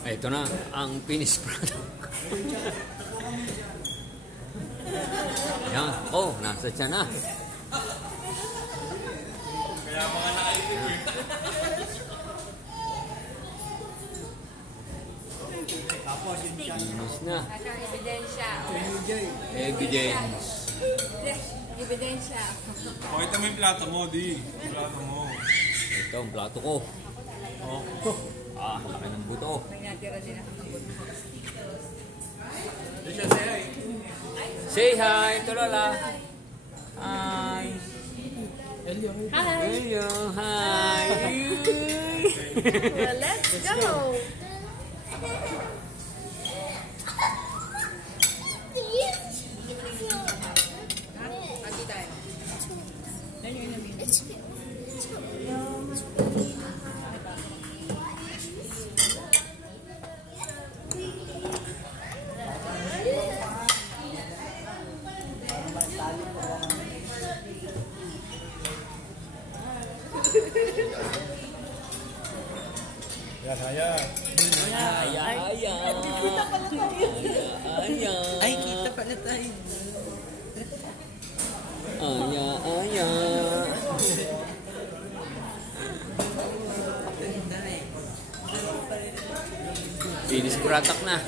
Ito na ang finished product. Yan. Oh, nasa tiyan na. Kaya mga nakaipin eh. Tapos yung siya. Finish na. Ebidensya. Evidence. Ebidensya. O, ito mo yung plato mo, di. Plato mo. Ito ang plato ko. Oh. Ah, laki ng buto. May natira din ako ng buto. Di siya sa'yo eh. Say hi to Lola. Hi. Hi! Hello, hi. Well, let's go! Ati tayo. Yan yung inamin. Ya, saya. Ay, kita pala tayo. Aya. Finish product na.